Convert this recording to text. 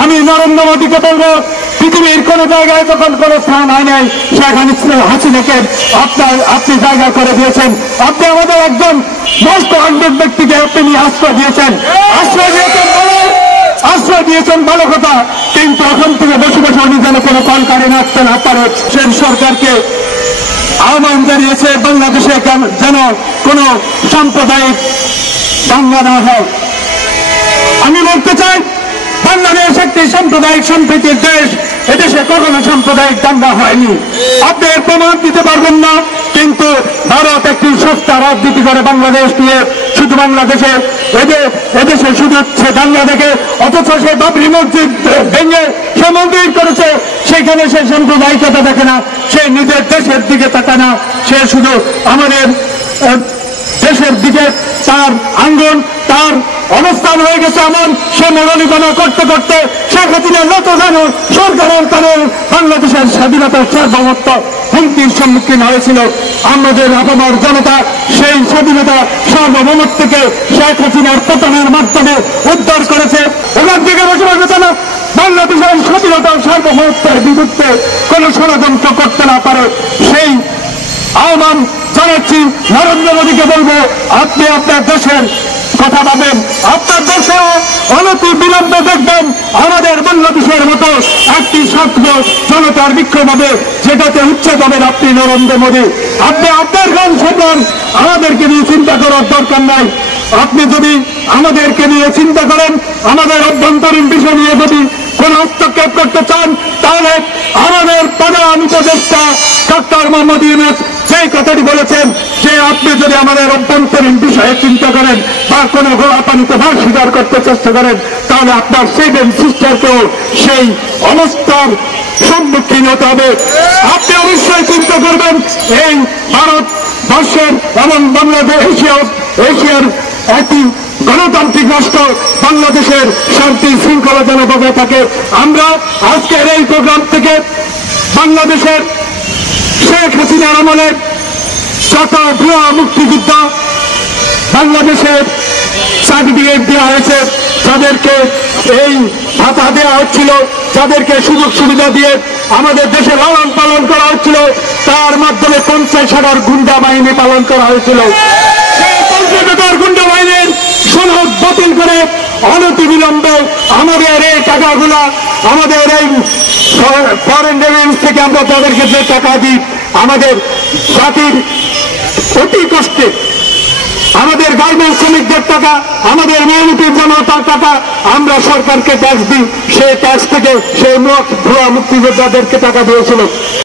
আমি নরেন্দ্র মোদীকে বলবো, পৃথিবীর কোন জায়গায় যখন কোন স্থান হয় নাই, শেখ হাসিনাকে আপনি জায়গা করে দিয়েছেন। আপনি আমাদের একজন মোস্ট ওয়ান্টেড ব্যক্তিকে আপনি নিয়ে আশ্রয় দিয়েছেন ভালো কথা, কিন্তু এখন থেকে বসে বসে উনি যেন কোনো কলকারি রাখতে না পারে সেই সরকারকে আহ্বান জানিয়েছে বাংলাদেশে যেন কোন সাম্প্রদায়িক দাঙ্গা না হয়। আমি বলতে চাই, বাংলাদেশ একটি সাম্প্রদায়িক সম্প্রীতির দেশ, এদেশে কখনো সাম্প্রদায়িক দাঙ্গা হয়নি। আপনি এর প্রমাণ দিতে পারবেন না, কিন্তু ভারত একটি সস্তা রাজনীতি করে বাংলাদেশ নিয়ে, শুধু বাংলাদেশে এদেশে শুধু সে দাঙ্গা দেখে, অথচ সে বাবরি মসজিদ ভেঙে সে মন্দির করেছে, সেখানে সে সাম্প্রদায়িকতা দেখে না, সে নিজের দেশের দিকে তাকায় না, সে শুধু আমাদের দেশের দিকে তার আঙ্গন, তার অবস্থান হয়ে গেছে এমন, সে মনোনিবেদন করতে করতে শেখ হাসিনা নত যেন সরকারের কারণে বাংলাদেশের স্বাধীনতার সার্বভৌমত্ব হুমকির সম্মুখীন হয়েছিল। আমাদের আপামর জনতা সেই স্বাধীনতা সার্বভৌমত্বকে শেখ হাসিনার পতনের মাধ্যমে উদ্ধার করেছে। ওখান থেকে বসে বসে না বাংলাদেশের স্বাধীনতার সার্বভৌমত্বের বিরুদ্ধে কোন ষড়যন্ত্র করতে না পারে, সেই আহ্বান জানাচ্ছি। নরেন্দ্র মোদীকে বলবো, আপনি আপনার দেশের কথা ভাবেন, আপনার দেশেও অনতি বিলম্বে দেখবেন আমাদের বাংলাদেশের মতো একটি ছাত্র জনতার বিক্ষোভ হবে, যেটাতে উচ্ছেদ হবেন আপনি নরেন্দ্র মোদী। আপনি আপনার গান শুনবেন, আমাদেরকে নিয়ে চিন্তা করার দরকার নাই। আপনি যদি আমাদেরকে নিয়ে চিন্তা করেন, আমাদের অভ্যন্তরীণ বিষয় নিয়ে যদি কোন হস্তক্ষেপ করতে চান, তাহলে আমাদের প্রধান উপদেষ্টা ডক্টর মোহাম্মদ ইউনূস সেই কথাটি বলেছেন যে আপনি যদি আমাদের অভ্যন্তরীণ বিষয়ে চিন্তা করেন বা কোনো গোলাপানিতে ভাগ স্বীকার করতে চেষ্টা করেন, তাহলে আপনার সেভেন সিস্টারকেও সেই অবস্থার সম্মুখীন হতে হবে। আপনি অবশ্যই চিন্তা করবেন এই ভারতবর্ষের এবং বাংলাদেশ এশিয়ার একটি গণতান্ত্রিক রাষ্ট্র, বাংলাদেশের শান্তি শৃঙ্খলা যেন বজায় থাকে। আমরা আজকের এই প্রোগ্রাম থেকে বাংলাদেশের শেখ হাসিনার আমলে যত ভুয়া মুক্তিযুদ্ধ বাংলাদেশের সার্টিফিকেট দেওয়া হয়েছে, যাদেরকে এই ভাতা দেওয়া হচ্ছিল, যাদেরকে সুযোগ সুবিধা দিয়ে আমাদের দেশে লালন পালন করা হচ্ছিল, তার মাধ্যমে 50,000 গুন্ডা বাহিনী পালন করা হয়েছিল। সেই 50,000 গুন্ডা বাহিনীর সনদ বাতিল করে অনতি বিলম্বে আমাদের এই টাকাগুলা, আমাদের এই ফরেন রেভিনিউ থেকে আমরা তাদেরকে যে টাকা দিই, আমাদের জাতির অতি কষ্টে আমাদের গার্মেন্টস শ্রমিকদের টাকা, আমাদের মেহনতির জনতার টাকা আমরা সরকারকে ট্যাক্স দিই, সেই ট্যাক্স থেকে সেই ভুয়া মুক্তিযোদ্ধাদেরকে টাকা দিয়েছিল।